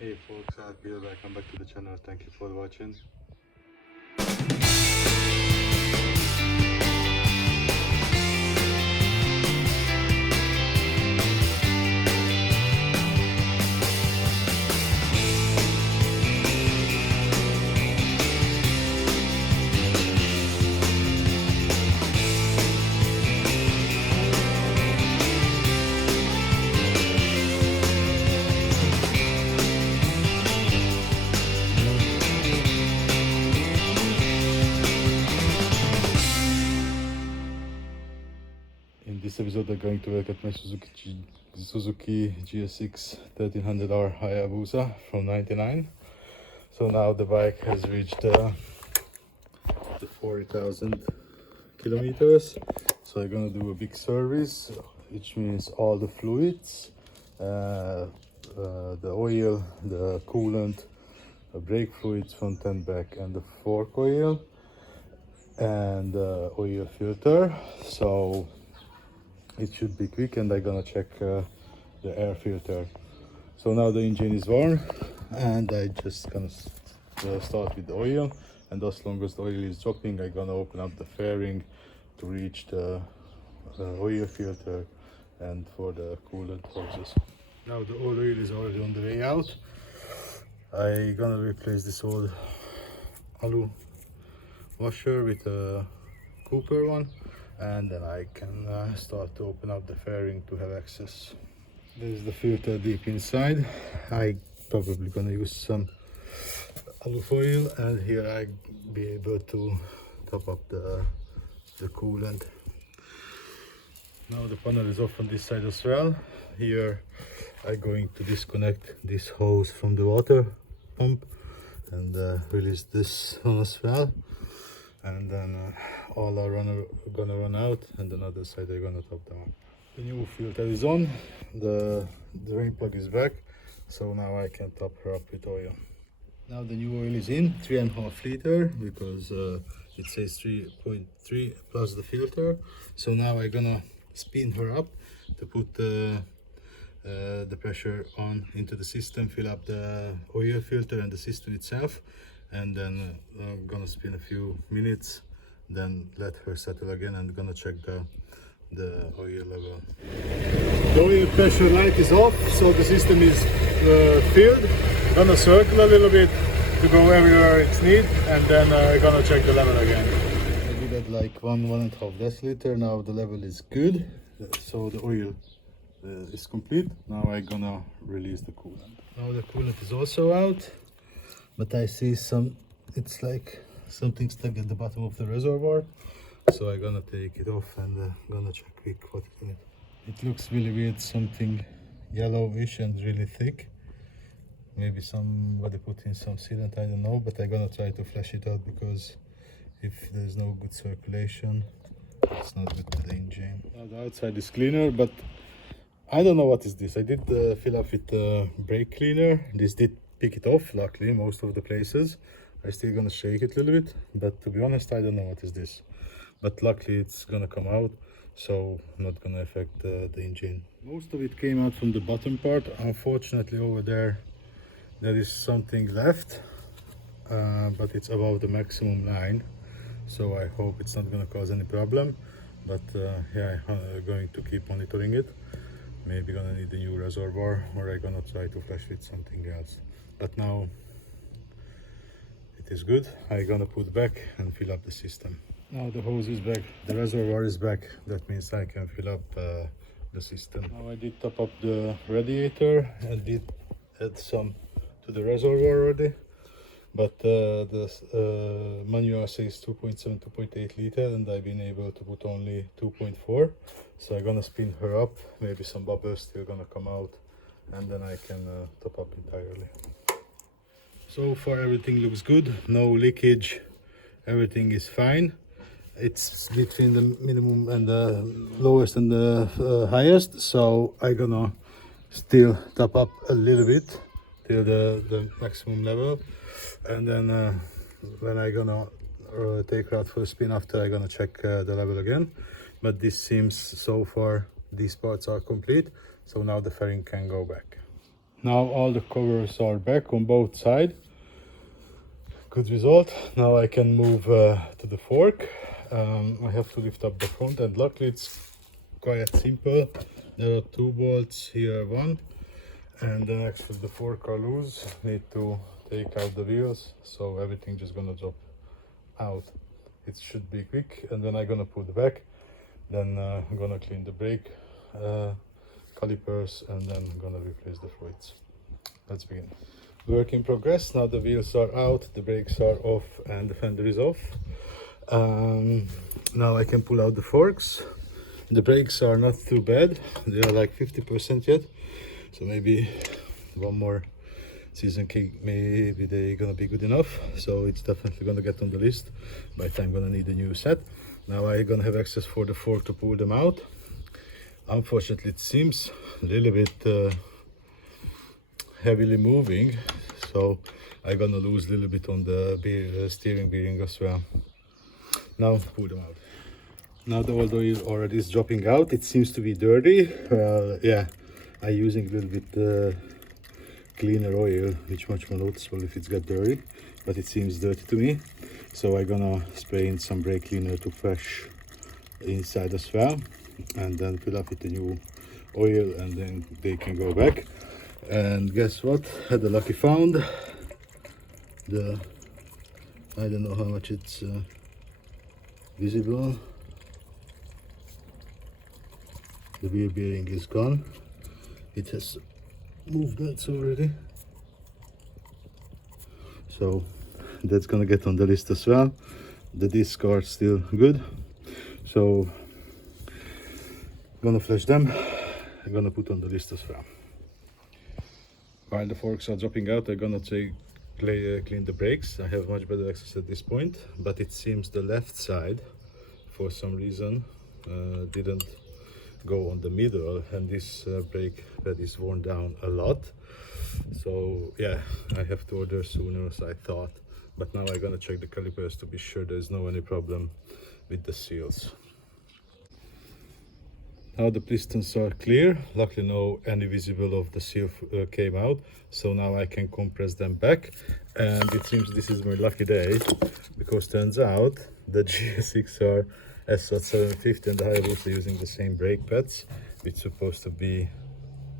Hey folks, I'll be welcome back to the channel. Thank you for watching. In this episode, I'm going to look at my Suzuki GSX 1300R Hayabusa from '99. So now the bike has reached the 40,000 kilometers. So I'm gonna do a big service, which means all the fluids, the oil, the coolant, the brake fluids, front and back, and the fork oil, and the oil filter. So it should be quick, and I'm gonna check the air filter. So now the engine is warm, and I just gonna start with the oil, and as long as the oil is dropping, I'm gonna open up the fairing to reach the oil filter and for the coolant hoses. Now the oil is already on the way out. I'm gonna replace this old alu washer with a Cooper one, and then I can start to open up the fairing to have access. There's the filter deep inside. I probably gonna use some alu foil, and here I be able to top up the coolant. Now the panel is off on this side as well. Here I'm going to disconnect this hose from the water pump and release this one as well, and then all are gonna run out, and another side I'm gonna top them up. The new filter is on, the drain plug is back, so now I can top her up with oil. Now the new oil is in, 3.5 liter, because it says 3.3 plus the filter. So now I'm gonna spin her up to put the pressure on into the system, fill up the oil filter and the system itself, and then I'm gonna spin a few minutes, then let her settle again, and gonna check the oil level. The oil pressure light is off, so the system is filled. Gonna circle a little bit to go everywhere it's need, and then gonna check the level again. I did that like 1.5 deciliter. Now the level is good, so the oil is complete. Now I'm gonna release the coolant. Now the coolant is also out, but I see it's like something stuck at the bottom of the reservoir, so I'm gonna take it off and gonna check quick what is in it. It looks really weird, something yellowish and really thick. Maybe somebody put in some sealant, I don't know, but I'm gonna try to flush it out, because if there's no good circulation, it's not good to the engine. Now the outside is cleaner, but I don't know what is this. I did fill up with brake cleaner. This did pick it off, luckily, most of the places. I'm still gonna shake it a little bit, but to be honest, I don't know what is this. But luckily it's gonna come out, so not gonna affect the engine. Most of it came out from the bottom part. Unfortunately, over there is something left, but it's above the maximum line, so I hope it's not gonna cause any problem. But yeah, I'm going to keep monitoring it. Maybe gonna need a new reservoir, or I'm gonna try to flush with something else. But now it is good. I'm gonna put back and fill up the system. Now the hose is back, the reservoir is back. That means I can fill up the system. Now I did top up the radiator and did add some to the reservoir already, but the manual says 2.7, 2.8 liter, and I've been able to put only 2.4. So I'm gonna spin her up, maybe some bubbles still gonna come out, and then I can top up entirely. So far everything looks good, no leakage, everything is fine. It's between the minimum and the lowest and the highest, so I'm gonna still top up a little bit till the maximum level, and then when I'm gonna take her out for a spin after, I'm gonna check the level again. But this seems, so far these parts are complete, so now the fairing can go back. Now all the covers are back on both sides. Good result. Now I can move to the fork. I have to lift up the front, and luckily it's quite simple. There are 2 bolts here, one, and then actually the fork are loose. Need to take out the wheels, so everything just gonna drop out. It should be quick, and then I'm gonna put back. Then I'm gonna clean the brake calipers, and then I'm gonna replace the fluids. Let's begin. Work in progress. Now the wheels are out, the brakes are off, and the fender is off. Now I can pull out the forks. The brakes are not too bad. They are like 50% yet, so maybe one more season cake, maybe they're gonna be good enough. So it's definitely gonna get on the list. By the time I'm gonna need a new set. Now I'm gonna have access for the fork to pull them out. Unfortunately, it seems a little bit heavily moving, so I'm gonna lose a little bit on the steering bearing as well. Now pull them out. Now the old oil already is dropping out. It seems to be dirty. Yeah, I'm using a little bit cleaner oil, which much more noticeable if it's got dirty, but it seems dirty to me. So I'm gonna spray in some brake cleaner to fresh inside as well, and then fill up with the new oil, and then they can go back. And guess what? Had a lucky found. I don't know how much it's visible. The wheel bearing is gone. It has movements already. So that's gonna get on the list as well. The discs are still good. So gonna flash them. I'm gonna put on the list as well. While the forks are dropping out, I'm gonna clean the brakes. I have much better access at this point, but it seems the left side, for some reason, didn't go on the middle, and this brake pad is worn down a lot. So yeah, I have to order sooner as I thought, but now I'm gonna check the calipers to be sure there's no any problem with the seals. Now the pistons are clear. Luckily no any visible of the seal came out, so now I can compress them back. And it seems this is my lucky day, because turns out the GSX are S750 and the Hayabusa using the same brake pads, which is supposed to be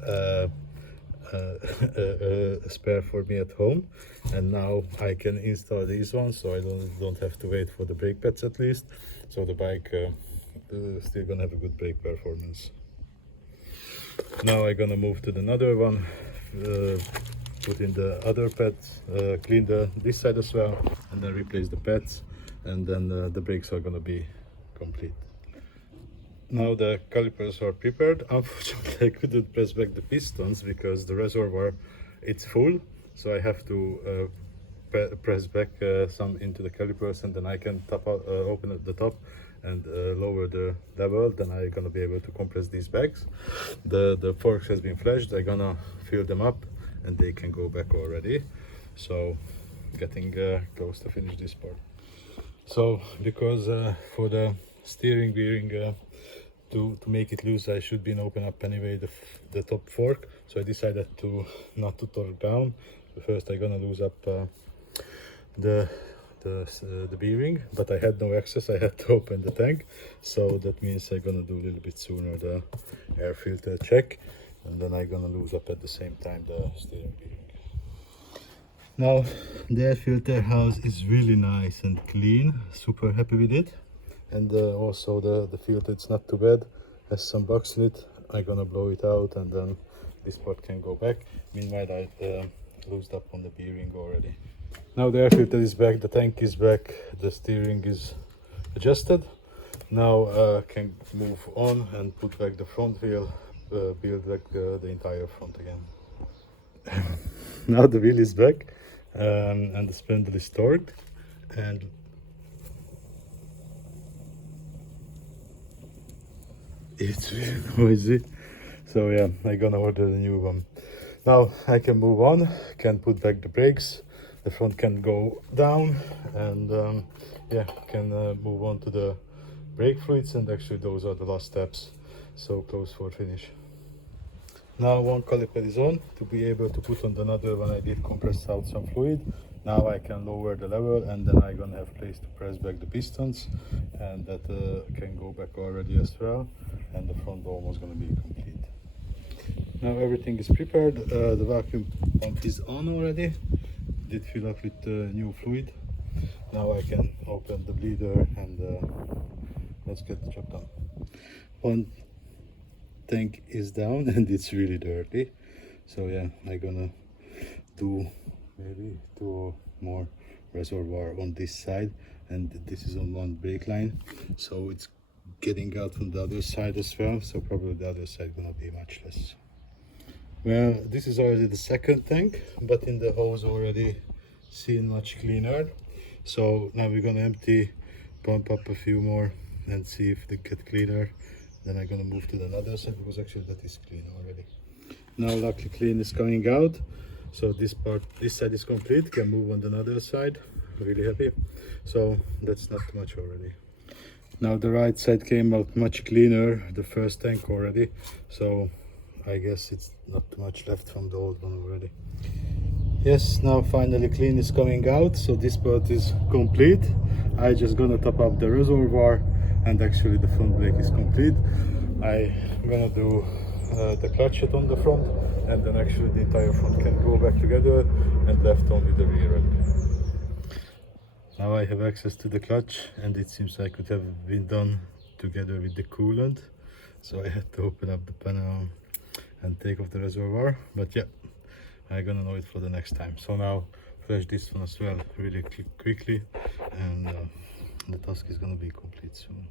a spare for me at home. And now I can install these ones, so I don't have to wait for the brake pads at least. So the bike still gonna have a good brake performance. Now I'm gonna move to another one, put in the other pads, clean this side as well, and then replace the pads, and then the brakes are gonna be complete. Now the calipers are prepared. Unfortunately, I couldn't press back the pistons because the reservoir it's full, so I have to press back some into the calipers, and then I can open at the top and lower the level. Then I'm gonna be able to compress these bags. The forks has been flashed. I'm gonna fill them up, and they can go back already. So getting close to finish this part. So because for the steering bearing to make it loose, I should be open up anyway the top fork. So I decided to not to torque down. First I'm gonna lose up the bearing, but I had no access. I had to open the tank, so that means I'm gonna do a little bit sooner the air filter check, and then I'm gonna lose up at the same time the steering bearing. Now the air filter house is really nice and clean, super happy with it. And also the filter, it's not too bad, has some bugs in it. I'm gonna blow it out, and then this part can go back. Meanwhile I loosed up on the bearing already. Now the air filter is back, the tank is back, the steering is adjusted. Now can move on and put back the front wheel, build back the entire front again. Now the wheel is back, and the spindle is torqued, and it's really noisy. So yeah, I'm gonna order a new one. Now I can move on, can put back the brakes, the front can go down, and yeah, can move on to the brake fluids, and actually those are the last steps, so close for finish. Now one caliper is on. To be able to put on another one, I did compress out some fluid. Now I can lower the level, and then I'm gonna have place to press back the pistons, and that can go back already as well, and the front almost gonna be complete. Now everything is prepared. The vacuum pump is on already. Did fill up with new fluid. Now I can open the bleeder and let's get the job done. One tank is down and it's really dirty, so yeah, I'm gonna do maybe 2 more reservoir on this side, and this is on one brake line, so it's getting out from the other side as well, so probably the other side gonna be much less. Well, this is already the second tank, but in the hose already seen much cleaner. So now we're gonna empty, pump up a few more and see if they get cleaner. Then I'm gonna move to the other side, because actually that is clean already. Now luckily clean is coming out, so this side is complete. Can move on the other side, really happy. So that's not too much already. Now the right side came out much cleaner, the first tank already, so I guess it's not too much left from the old one already. Yes, now finally clean is coming out, so this part is complete. I just gonna top up the reservoir, and actually the front brake is complete. I'm gonna do the clutchet on the front, and then actually the entire front can go back together, and left only the rear end. Now I have access to the clutch, and it seems like it could have been done together with the coolant, so I had to open up the panel and take off the reservoir, but yeah, I'm gonna know it for the next time. So now flash this one as well really quickly, and the task is gonna be complete soon.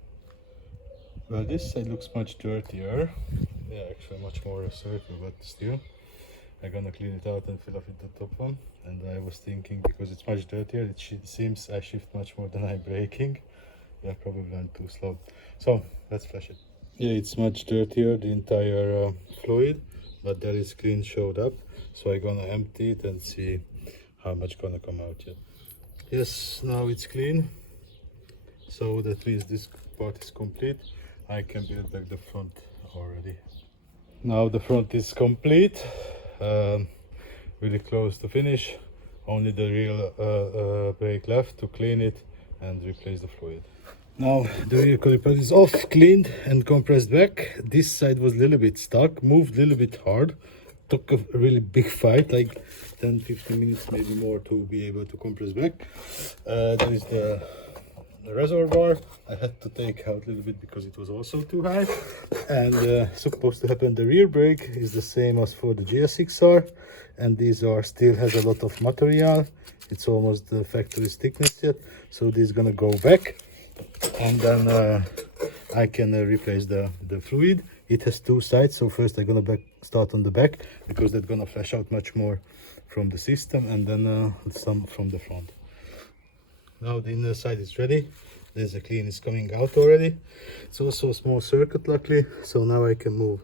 Well, this side looks much dirtier. Yeah, actually much more a circle, but still I'm gonna clean it out and fill up with the top one. And I was thinking, because it's much dirtier, it seems I shift much more than I'm braking. Yeah, probably went too slow. So let's flash it. Yeah, it's much dirtier, the entire fluid, but there is clean showed up, so I'm gonna empty it and see how much gonna come out yet. Yes, now it's clean, so that means this part is complete. I can build back the front already. Now the front is complete, really close to finish. Only the real brake left to clean it and replace the fluid. Now the rear caliper is off, cleaned and compressed back. This side was a little bit stuck, moved a little bit hard. Took a really big fight, like 10-15 minutes, maybe more, to be able to compress back. There is the reservoir. I had to take out a little bit because it was also too high. And supposed to happen, the rear brake is the same as for the GSX-R, and these are still has a lot of material. It's almost the factory thickness yet, so this is gonna go back, and then I can replace the fluid. It has 2 sides, so first I'm gonna start on the back, because that's gonna flash out much more from the system, and then some from the front. Now the inner side is ready. There's a clean is coming out already. It's also a small circuit luckily, so now I can move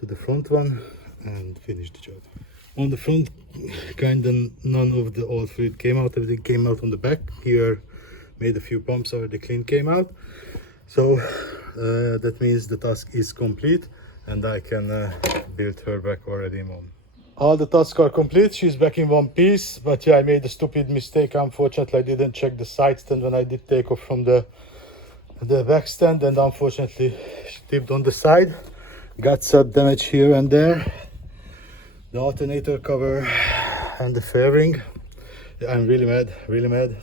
to the front one and finish the job. On the front, kinda none of the old fluid came out, everything came out on the back. Here made a few pumps, already clean came out. So that means the task is complete, and I can build her back already in one. All the tasks are complete, she's back in one piece, but yeah, I made a stupid mistake. Unfortunately, I didn't check the side stand when I did take off from the back stand, and unfortunately she tipped on the side. Got some damage here and there. The alternator cover and the fairing. Yeah, I'm really mad.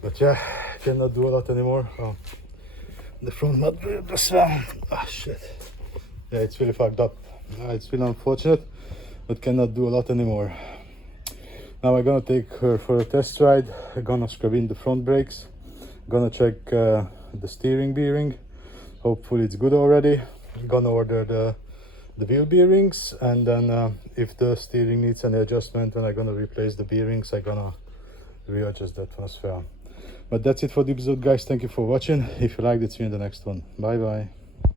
But yeah, cannot do a lot anymore. Oh, the front not built as well. Ah, shit. Yeah, it's really fucked up. It's really unfortunate, but cannot do a lot anymore. Now I'm gonna take her for a test ride. I'm gonna scrub in the front brakes. Gonna check the steering bearing. Hopefully it's good already. Gonna order the wheel bearings, and then if the steering needs any adjustment, when I'm gonna replace the bearings, I'm gonna readjust that one as well. But that's it for the episode, guys. Thank you for watching. If you liked it, see you in the next one. Bye bye.